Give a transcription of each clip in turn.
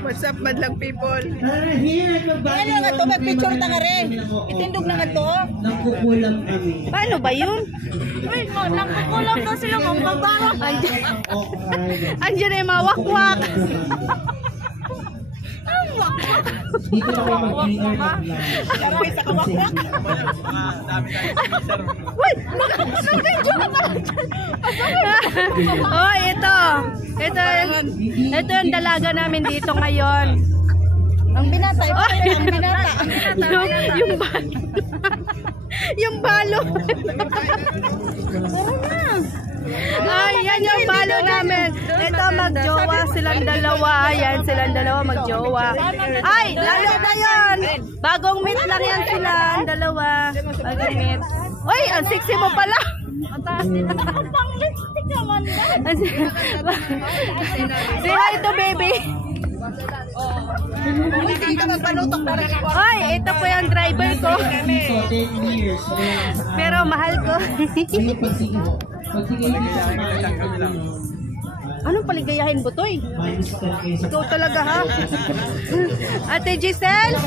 What's up, madlang people? Ano nga to? May picture ta nga rin. Itindog na nga to. Nagkukulang kami. Paano ba yun? Ay, nagkukulang daw sila kung bagbara. Andiyan ay mga wakwak. Dito na kayo mag-clear. Karoy sa kawakwak. Wait! Naka-video ka ba? Oh, ito. Ito yung dalaga namin dito ngayon. Ang binata, ang binata. Yung balo. Yung balo. Ay, yan yung balo namin. Ito, magjowa silang dalawa. Yan, silang dalawa magjowa. Ay, lalo na yan. Bagong meet lang yan sila, ang dalawa. Bagong meet. Uy, ang sexy mo pala. Ang taas nila. Ang pang-lipstick naman ba? Say hi to baby. Hindi ka magpanutok na rin. Ay, ito po yung driver ko. 10 years. Pero mahal ko. Anong paligayahin mo, Toy? Ikaw talaga, ha? Ate Giselle?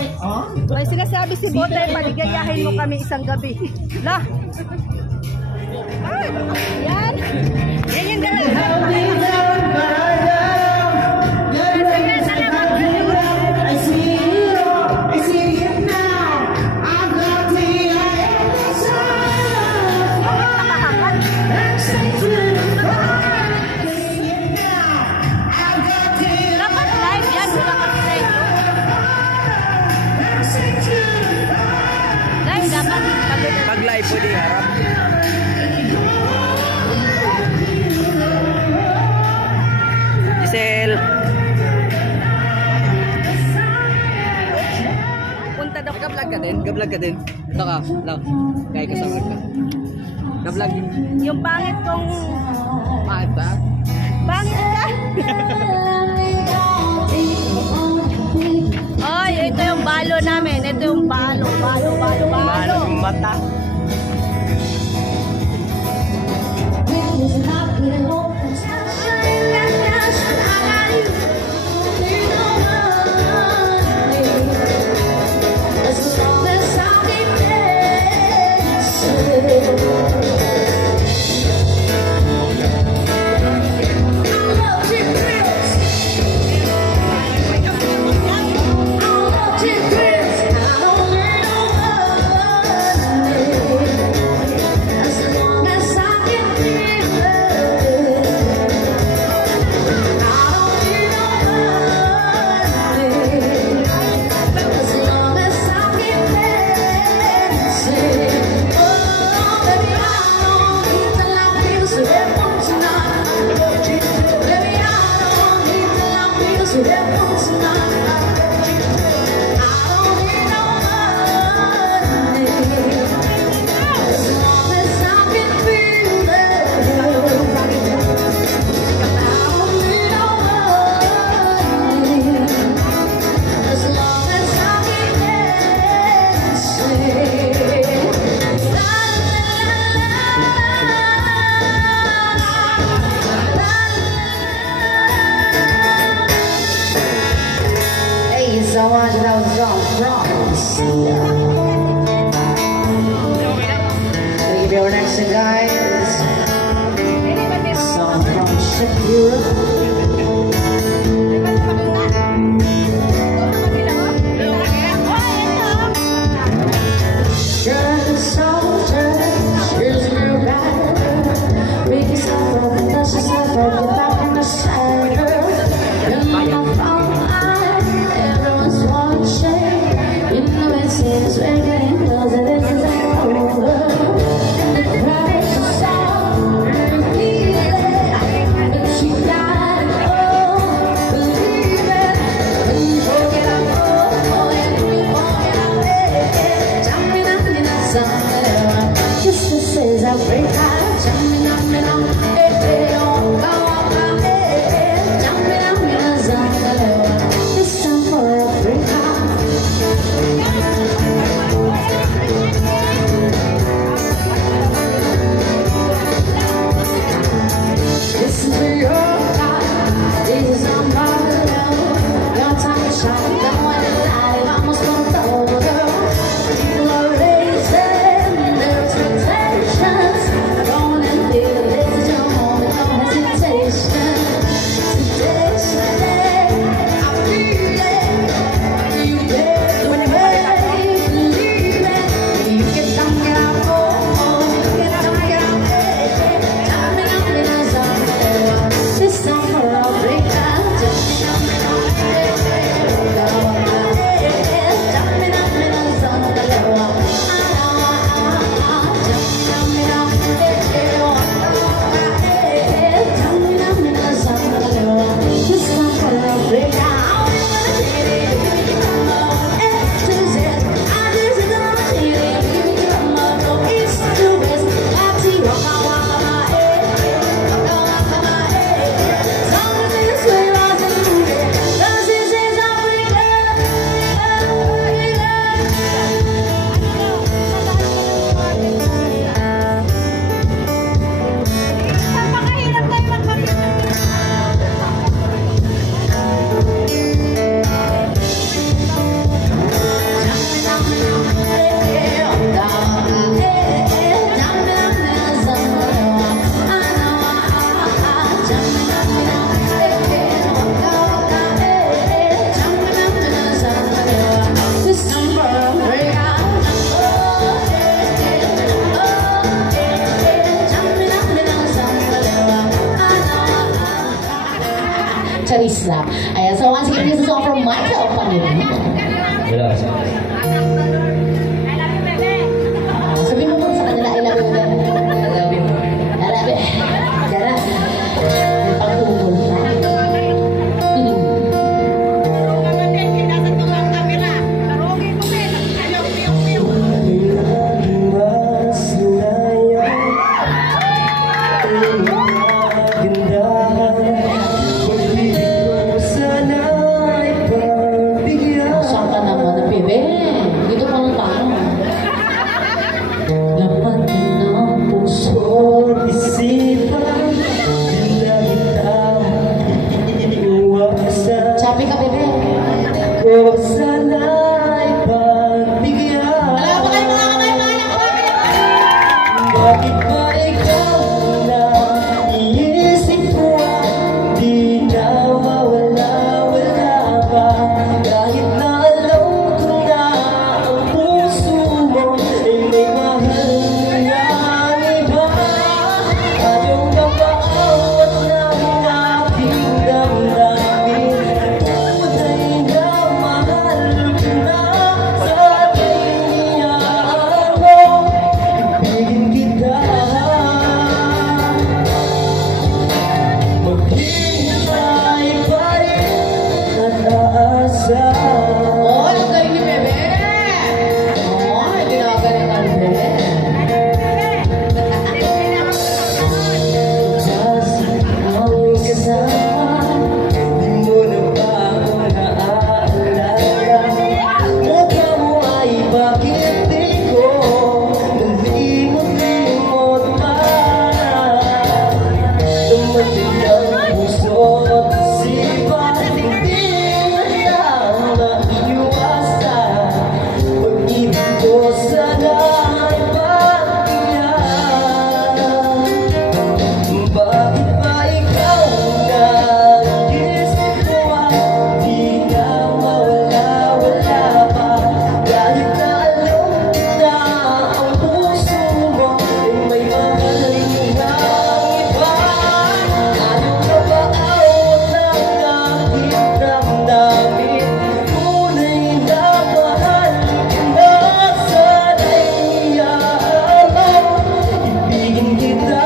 May sinasabi si Bote, paligayahin mo kami isang gabi. La! Ay, yan! Yan yung dalaga. Pag-live po di harap. Giselle. Punta daw. Ga-vlog ka din? Ga-vlog ka din? Ito ka, lang. Kaya kasama ka. Ga-vlog din. Yung pangit kong... Pangit ba? Pangit ka? Ay, ito yung balo namin. Ito yung balo. Balo yung mata. So much that was wrong. We'll give you our next guys. Song from Shakira. She died. Ayan, so once again, this is all from Michael Pangilinan. Sabi mo po sa kanila, I love you. I love you. I love you. Sarap. May pagtungkol pa. Saan ka naman, bebe? Dito pa lang tayo. Laman ng puso. Sabi ka, bebe. Alam ba kayo mga kamay? Bakit ba ikaw na iisip ko? Di na mawala-wala ka. Kahit na alam ko na ang puso mo ay may mahal na iba. Ayaw na maawat ng aking damdamin. Tunay na mahal ko na sa aking niyaan mo. Ibigin kita. Maghintay pa rin at aasa. Oh, ang galing ni bebe. Oh, ginagaling ang bebe. Ang kasama, di mo na ba ako naaalala? Mukha mo ay bakit di ko nalimot-limot pa? Dumating ang puso at isipan, hindi na lang maiwasan. Pag-ibig ko sana ay bakyan. Bakit ba ikaw nag-isip ko? Di na mawala-wala pa. Kahit na alam na ang puso mo ay may mahal na iba. Ano ka ba awat ng aking damdamin? Tunay na mahal na sana'y iyaan mo. Ibigin kita.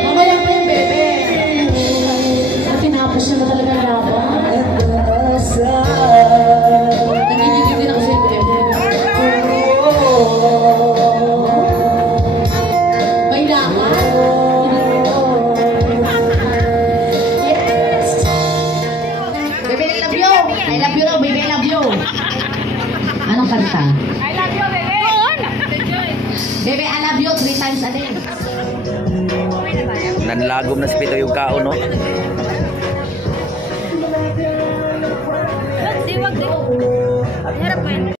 Mamaya pa yung bebe. Ang tinapos na talaga laban. Nagigigil din ako sa bebe. May lakad. Yes! Bebe, I love you. I love you raw, bebe, I love you. Anong kanta? I love you, bebe! Bebe, I love you 3 times a day. Nanlagom na si Pito yung kaon, no? Wag di. Harap mo yun.